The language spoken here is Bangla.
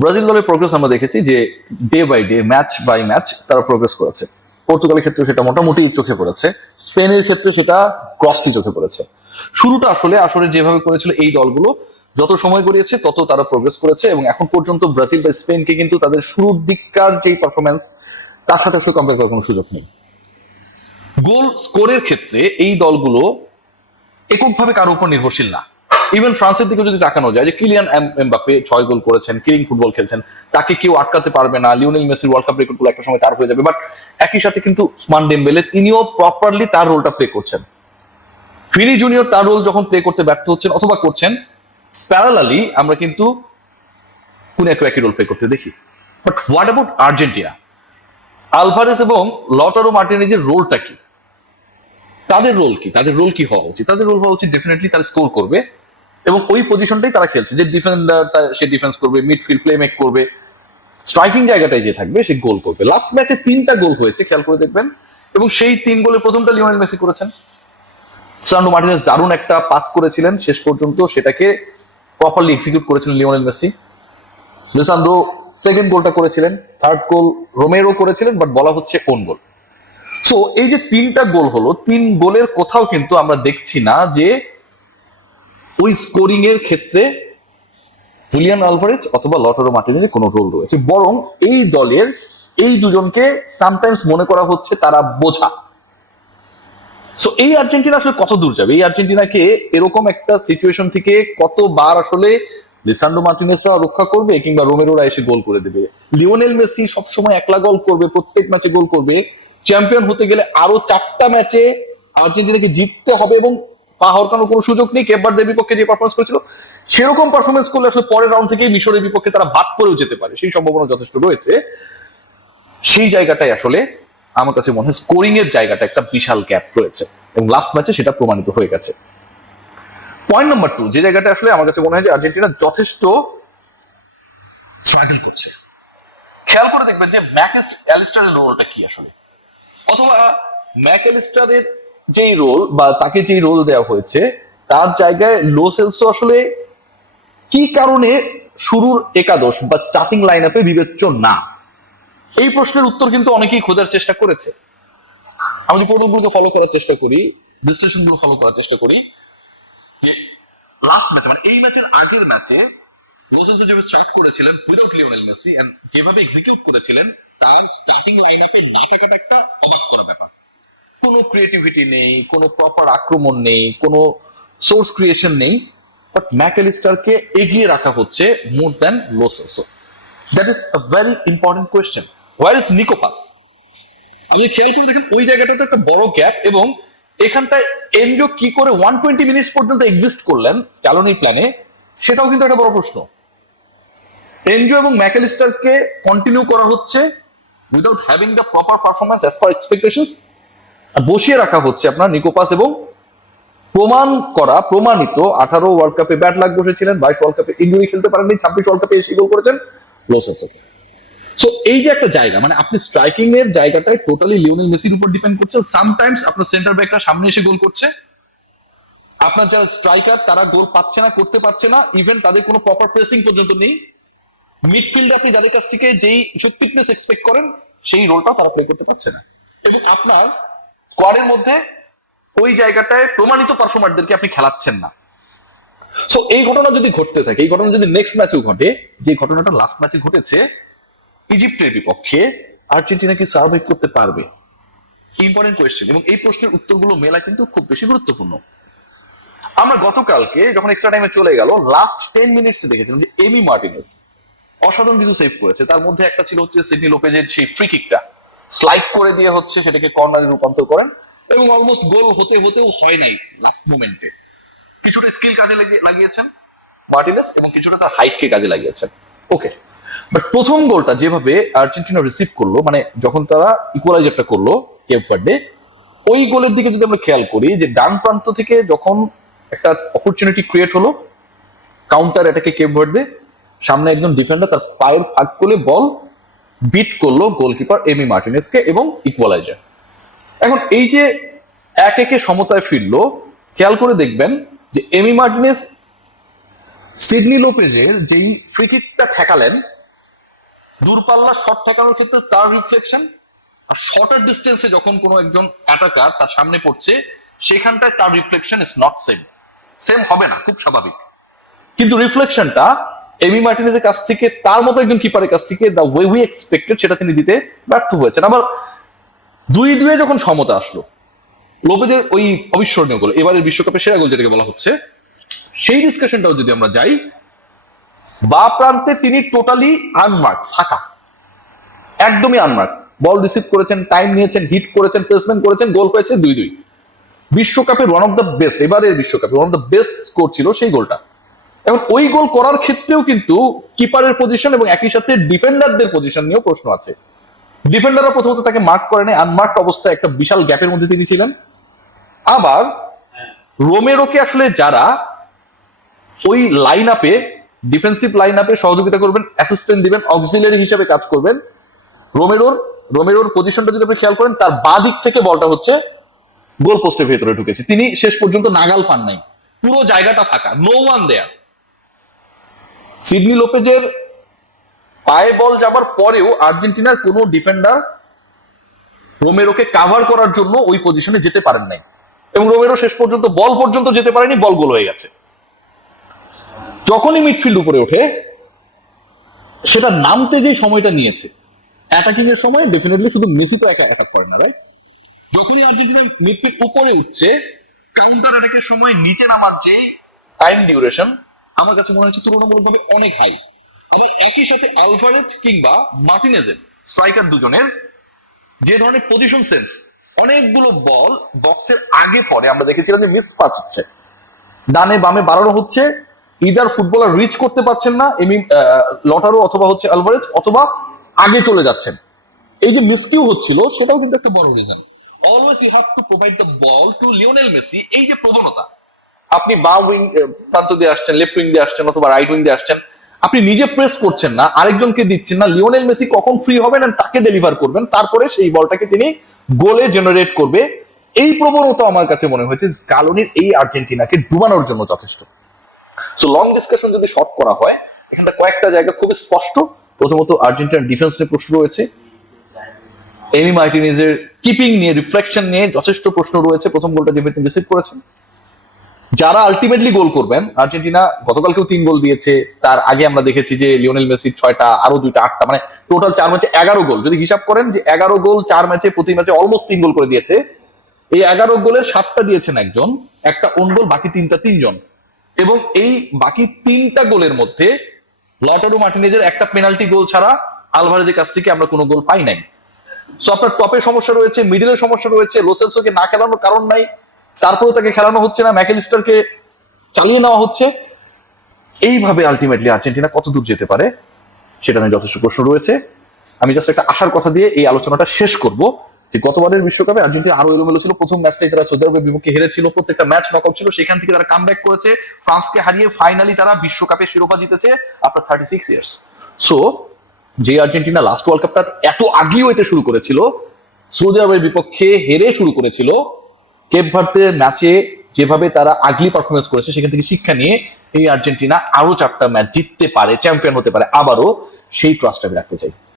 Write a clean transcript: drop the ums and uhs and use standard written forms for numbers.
ব্রাজিল দলের প্রোগ্রেস আমরা দেখেছি যে day by day, match by match তারা প্রোগ্রেস করেছে। পর্তুগালের ক্ষেত্রে সেটা মোটামুটি চোখে পড়েছে, স্পেনের ক্ষেত্রে সেটা গ্রসলি চোখে পড়েছে। শুরুটা আসলে আসলে যেভাবে করেছিল এই দলগুলো, যত সময় গড়িয়েছে তত তারা প্রোগ্রেস করেছে, এবং এখন পর্যন্ত ব্রাজিল বা স্পেনকে কিন্তু তাদের শুরুর দিককার যে পারফরমেন্স তার সাথে আসলে কম্পেয়ার করার কোনো সুযোগ নেই। গোল স্কোরের ক্ষেত্রে এই দলগুলো এককভাবে কারো উপর নির্ভরশীল না। ইভেন ফ্রান্সের দিকে যদি তাকানো যায়, যে কিলিয়ান এমবাপ্পে 6 গোল করেছেন, কিলিং ফুটবল খেলছেন, তাকে কেউ আটকাতে পারবে না। লিওনেল মেসির ওয়ার্ল্ড কাপ রেকর্ড গুলো একটা সময় তার হয়ে যাবে, বাট একই সাথে কিন্তু উসমান ডেম্বেলে তিনিও প্রপারলি তার রোলটা প্লে করছেন। ফিনি জুনিয়র তার রোল যখন প্লে করতে ব্যর্থ হচ্ছেন অথবা করছেন, প্যারালালি আমরা কিন্তু কোন একই রোল প্লে করতে দেখি। But what about Argentina? Alvarez এবং লটারো মার্টিনেজের রোলটা কি? তাদের রোল কি? তাদের রোল কি হওয়া উচিত? তাদের রোল হওয়া উচিত ডেফিনেটলি তারা স্কোর করবে, এবং ওই পজিশনটাই তারা খেলছে, যে ডিফেন্ডার সে ডিফেন্স করবে, মিডফিল্ড প্লে মেক করবে, স্ট্রাইকিং জায়গাটায় যে থাকবে সে গোল করবে। লাস্ট ম্যাচে 3টা গোল হয়েছে, খেয়াল করে দেখবেন, এবং সেই 3 গোলের প্রথমটা লিওনেল মেসি করেছেন। সান্ডো মার্টিনেজ দারুণ একটা পাস করেছিলেন, শেষ পর্যন্ত সেটাকে প্রপারলি এক্সিকিউট করেছিলেন লিওনেল মেসি। লিসান্দ্রো সেকেন্ড গোলটা করেছিলেন, থার্ড গোল রোমেরো করেছিলেন, বাট বলা হচ্ছে ওন গোল। সো এই যে 3টা গোল হলো, 3 গোলের কোথাও কিন্তু আমরা দেখছি না যে ওই স্কোরিং এর ক্ষেত্রে জুলিয়ান আলভারেজ অথবা লটারো মার্টিনেজের কোনো রোল রয়েছে, বরং এই দলের এই দুজনকে সামটাইমস মনে করা হচ্ছে তারা বোঝা। সো এই আর্জেন্টিনা আসলে কত দূর যাবে? এই আর্জেন্টিনাকে এরকম একটা সিচুয়েশন থেকে কতবার আসলে লিসান্ড্রো মার্টিনেজরা রক্ষা করবে, কিংবা রোমেরোরা এসে গোল করে দেবে? লিওনেল মেসি সবসময় একলা গোল করবে, প্রত্যেক ম্যাচে গোল করবে। চ্যাম্পিয়ন হতে গেলে আরো 4টা ম্যাচে আর্জেন্টিনাকে জিততে হবে, এবং পা হরকানোর কোনো সুযোগ নেই। কেপ ভার্দের বিপক্ষে যে পারফরমেন্স করেছিল সেরকম পারফরমেন্স করলে আসলে পরের রাউন্ড থেকেই মিশরের বিপক্ষে তারা বাদ পড়েও যেতে পারে, সেই সম্ভাবনা যথেষ্ট রয়েছে। সেই জায়গাটাই আসলে আমার কাছে মনে হয় স্কোরিং এর জায়গাটা একটা বিশাল গ্যাপ রয়েছে, এবং লাস্ট ম্যাচে সেটা প্রমাণিত হয়ে গেছে। পয়েন্ট নাম্বার 2, যে জায়গাটা আসলে আমার কাছে মনে হয় যে আর্জেন্টিনা যথেষ্ট স্ট্রাগল করছে, খেয়াল করে দেখবেন যে অ্যালিস্টারের রোলটা কি আসলে, অথবা ম্যাকঅ্যালিস্টারের যেই রোল বা তাকে যেই রোল দেওয়া হয়েছে তার জায়গায় লো সেলসো আসলে কি কারণে শুরুর একাদশ বা স্টার্টিং লাইন আপে বিবেচ্য না? এই প্রশ্নের উত্তর কিন্তু অনেকেই খোঁজার চেষ্টা করেছে। আমি যদি প্রোটোকলগুলোকে ফলো করার চেষ্টা করি, বিশ্লেষণ গুলো ফলো করার চেষ্টা করি, যে লাস্ট ম্যাচে মানে এই ম্যাচের আগের ম্যাচে লো সেলসো যেভাবে স্টার্ট করেছিলেন উইদাউট লিওনেল মেসি, এন্ড যেভাবে এক্সিকিউট করেছিলেন, তার স্টার্টিং লাইন আপে না থাকাটা একটা অবাক করা ব্যাপার। কোনো ক্রিয়েটিভিটি নেই, কোনো প্রপার আক্রমণ নেই, কোনো সোর্স ক্রিয়েশন নেই, বাট ম্যাকঅ্যালিস্টারকে এগিয়ে রাখা হচ্ছে more than Lo Celso. That is a very important question. Where is Nico Paz? আপনি খেয়াল করে দেখেন ওই জায়গাটাতে একটা বড় গ্যাপ, এবং এখানটায় এনজো কি করে 120 মিনিটস পর্যন্ত এক্সিস্ট করলেন স্ক্যালোনি প্ল্যানে, সেটাও কিন্তু একটা বড় প্রশ্ন। এনজো এবং ম্যাকঅ্যালিস্টারকে কন্টিনিউ করা হচ্ছে without having the proper performance as per expectations, বসিয়ে রাখা হচ্ছে আপনার নিকোপাস, এবং প্রমাণিত 18 ওয়ার্ল্ড কাপে ব্যাট লাগ বসেছিলেন, 22 ওয়ার্ল্ড কাপে ইনজুরি খেলতে পারেননি, 26 ওয়ার্ল্ড কাপে এসে গোল করেছেন লো সেলসোকে। সো এই যে একটা জায়গা, মানে আপনি স্ট্রাইকিং এর জায়গাটায় টোটালি লিওনেল মেসির উপর ডিপেন্ড করছে। সামটাইমস আপনার সেন্টার ব্যাকরা সামনে এসে গোল করছে, আপনার যারা স্ট্রাইকার তারা গোল পাচ্ছে না, করতে পারছে না, ইভেন তাদের কোনো প্রপার প্রেসিং পর্যন্ত নেই। মিডফিল্ড আপনি যাদের কাছ থেকে যেই ফিটনেস এক্সপেক্ট করেন সেই রোলটা তারা প্লে করতে পারছে না, এবং আপনার স্কোয়াডের মধ্যে ওই জায়গাটায় প্রমাণিত পারফর্মারদেরকে আপনি খেলাচ্ছেন না। সো এই ঘটনা যদি ঘটতে থাকে, এই ঘটনা যদি নেক্সট ম্যাচেও ঘটে, যে ঘটনাটা লাস্ট ম্যাচে ঘটেছে ইজিপ্টের বিপক্ষে, আর্জেন্টিনা কি সার্ভাইভ করতে পারবে? ইম্পর্টেন্ট কোয়েশ্চেন, এবং এই প্রশ্নের উত্তরগুলো মেলা কিন্তু খুব বেশি গুরুত্বপূর্ণ। আমরা গতকালকে যখন এক্সট্রা টাইমে চলে গেল, লাস্ট 10 মিনিটস দেখেছিলাম যে এমি মার্টিনেজ অসাধারণ কিছু সেভ করেছে। তার মধ্যে একটা ছিল হচ্ছে সিডনি লোপেজের সেই ফ্রি কিকটা স্লাইড করে দিয়ে হচ্ছে সেটাকে কর্নারে রূপান্তর করেন, এবং অলমোস্ট গোল হতে হতেও হয় নাই লাস্ট মোমেন্টে। কিছুটা স্কিল কাজে লাগিয়েছেন মার্টিনেজ, এবং কিছুটা তার হাইটকে কাজে লাগিয়েছেন। ওকে, বাট প্রথম গোলটা যেভাবে আর্জেন্টিনা রিসিভ করলো, মানে যখন তারা ইকুয়ালাইজারটা করলো কেপ ভার্ডে, ওই গোলের দিকে যদি আমরা খেয়াল করি, যে ডান প্রান্ত থেকে যখন একটা অপরচুনিটি ক্রিয়েট হলো কাউন্টার অ্যাটাকে কেপ ভার্ডে, সামনে একজন ডিফেন্ডার তার পায়ের ফাঁক করে বল বিট করলো গোলকিপার এমি মার্টিনেজকে, এবং ইকুয়ালাইজার। এখন এই যে 1-1 সমতায় ফিরলো, খেয়াল করে দেখবেন যে এমি মার্টিনেজ সিডনি লোপেজের যেই ফ্রি কিকটা ঠেকালেন, দূরপাল্লা শট ঠেকানোর ক্ষেত্রে তার রিফ্লেকশন, আর শর্টার ডিস্টেন্সে যখন কোনো একজন অ্যাটাকার তার সামনে পড়ছে সেখানটায় তার রিফ্লেকশন ইজ নট সেম হবে না, খুব স্বাভাবিক। কিন্তু রিফ্লেকশনটা এমি মার্টিনেজের কাছ থেকে, তার মতো একজন কিপারের কাছ থেকে দ্য ওয়ে উই এক্সপেক্টেড সেটা তিনি দিতে ব্যর্থ হয়েছেন। আবার 2-2 যখন সমতা আসলো, লোপেজের ওই অবিস্মরণীয় গোল, এবারের বিশ্বকাপের সেরা গোল যেটাকে বলা হচ্ছে, সেই ডিসকাশনটাও যদি আমরা যাই, বা প্রান্তে তিনি টোটালি আনমার্ক, ফাঁকা, একদমই আনমার্ক, বল রিসিভ করেছেন, টাইম নিয়েছেন, হিট করেছেন, প্লেসমেন্ট করেছেন, গোল হয়েছে 2-2। বিশ্বকাপের ওয়ান অফ দ্য বেস্ট, এবারের বিশ্বকাপে one of the best score ছিল সেই গোলটা। এবং ওই গোল করার ক্ষেত্রেও কিন্তু কিপারের পজিশন এবং একই সাথে ডিফেন্ডারদের পজিশন নিয়েও প্রশ্ন আছে। ডিফেন্ডাররা প্রথমত তাকে মার্ক করেনি, আনমার্ক অবস্থায় একটা বিশাল গ্যাপের মধ্যে তিনি ছিলেন। আবার রোমেরোকে আসলে যারা ওই লাইন আপে, ডিফেন্সিভ লাইন আপে সহযোগিতা করবেন, অ্যাসিস্ট্যান্ট দিবেন, অক্সিলারি হিসেবে কাজ করবেন, রোমেরোর পজিশনটা যদি আপনি খেয়াল করেন, তার বাঁ দিক থেকে বলটা হচ্ছে গোল পোস্টের ভেতরে ঢুকেছে, তিনি শেষ পর্যন্ত নাগাল পান নাই, পুরো জায়গাটা ফাঁকা, নো ওয়ান দেয়ার। সিডনি লোপেজের পায়ে বল যাবার পরেও আর্জেন্টিনার কোনো ডিফেন্ডার রোমেরোকে কাভার করার জন্য ওই পজিশনে যেতে পারেন নাই, এবং রোমেরো শেষ পর্যন্ত বল পর্যন্ত যেতে পারেনি, বল গোল হয়ে গেছে। যখনই মিডফিল্ড উপরে ওঠে, সেটা নামতে যে সময়টা নিয়েছে, অ্যাটাকিং এর সময় ডেফিনেটলি শুধু মেসি তো একা অ্যাটাক করে না, রাইট? যখনই আর্জেন্টিনা মিডফিল্ড উপরে উঠছে, কাউন্টার অ্যাটাকের সময় নিচে নামার যে টাইম ডিউরেশন আমার কাছে মনে হচ্ছে তুলনামূলকভাবে অনেক হাই। আবার একই সাথে আলভারেজ কিংবা মার্টিনেজের, স্ট্রাইকার দুজনের যে ধরনের পজিশন সেন্স, অনেকগুলো বল বক্সের আগে পরে আমরা দেখেছিলাম যে মিস পাস হচ্ছে, ডানে বামে বাড়ানো হচ্ছে, ইদার ফুটবলার রিচ করতে পারছেন না, লটারো অথবা হচ্ছে আলভারেজ, অথবা আগে চলে যাচ্ছেন। এই যে মিসকিউ হচ্ছিল, সেটাও কিন্তু একটা বড় reason. Always you have to provide the ball to Lionel Messi, এই যে প্রবণতা, আপনি বাম উইং প্রান্ত দিয়ে আসছেন, লেফট উইং দিয়ে আসছেন, অথবা রাইট উইং দিয়ে আসছেন, আপনি নিজে প্রেস করছেন না, আরেকজনকে দিচ্ছেন না, লিওনেল মেসি কখন ফ্রি হবেন তাকে ডেলিভার করবেন, তারপরে সেই বলটাকে তিনি গোলে জেনারেট করবে। এই প্রবণতা আমার কাছে মনে হয়েছে স্কালোনির এই আর্জেন্টিনাকে ডুবানোর জন্য যথেষ্ট। সো লং ডিসকাশন যদি শর্ট করা হয়, এখানে কয়েকটা জায়গা খুবই স্পষ্ট। প্রথমত আর্জেন্টিনার ডিফেন্স নিয়ে প্রশ্ন রয়েছে, এমি মার্টিনেজের কিপিং নিয়ে, রিফ্লেকশন নিয়ে যথেষ্ট প্রশ্ন রয়েছে। প্রথম গোলটা যেভাবে তিনি রিসিভ করেছেন, যারা আলটিমেটলি গোল করবেন, আর্জেন্টিনা গতকালকেও 3 গোল দিয়েছে, তার আগে আমরা দেখেছি যে লিওনেল মেসির 6টা, আরো 2টা, 8টা, মানে টোটাল 4 ম্যাচে 11 গোল। যদি হিসাব করেন যে 11 গোল 4 ম্যাচে, প্রতি ম্যাচে অলমোস্ট 3 গোল করে দিয়েছে। এই 11 গোলের 7টা দিয়েছেন একজন, একটা ওন গোল, বাকি 3টা 3 জন। এবং এই বাকি 3টা গোলের মধ্যে লটারো মার্টিনেজের একটা পেনাল্টি গোল ছাড়া আলভারেজের কাছ থেকে আমরা কোনো গোল পাই নাই। সো আপনার টপে সমস্যা রয়েছে, মিডলের সমস্যা রয়েছে, লোসেলসোকে না খেলানোর কারণ নাই, তারপরেও তাকে খেলানো হচ্ছে না, ম্যাকেলিস্টারকে চালিয়ে নেওয়া হচ্ছে। এইভাবে আলটিমেটলি আর্জেন্টিনা কত দূর যেতে পারে সেটা নিয়ে যথেষ্ট প্রশ্ন রয়েছে। আমি জাস্ট একটা আশার কথা দিয়ে এই আলোচনাটা শেষ করব, যে গতবারের বিশ্বকাপে আর্জেন্টিনা আরো এলোমেলো ছিল। প্রথম ম্যাচটাই তারা সৌদি আরবের বিপক্ষে হেরেছিল, প্রত্যেকটা ম্যাচ নকআউট ছিল, সেখান থেকে তারা কামব্যাক করেছে, ফ্রান্সকে হারিয়ে ফাইনালি তারা বিশ্বকাপে শিরোপা জিতেছে আফটার 36 ইয়ার্স। সো যে আর্জেন্টিনা লাস্ট ওয়ার্ল্ড কাপটা এত আগেই হইতে শুরু করেছিল, সৌদি আরবের বিপক্ষে হেরে শুরু করেছিল, কেপ ভার্দের ম্যাচে যেভাবে তারা আগলি পারফরমেন্স করেছে সেখান থেকে শিক্ষা নিয়ে এই আর্জেন্টিনা আরো 4টা ম্যাচ জিততে পারে, চ্যাম্পিয়ন হতে পারে আবারও, সেই ট্রাস্ট আমি রাখতে চাই।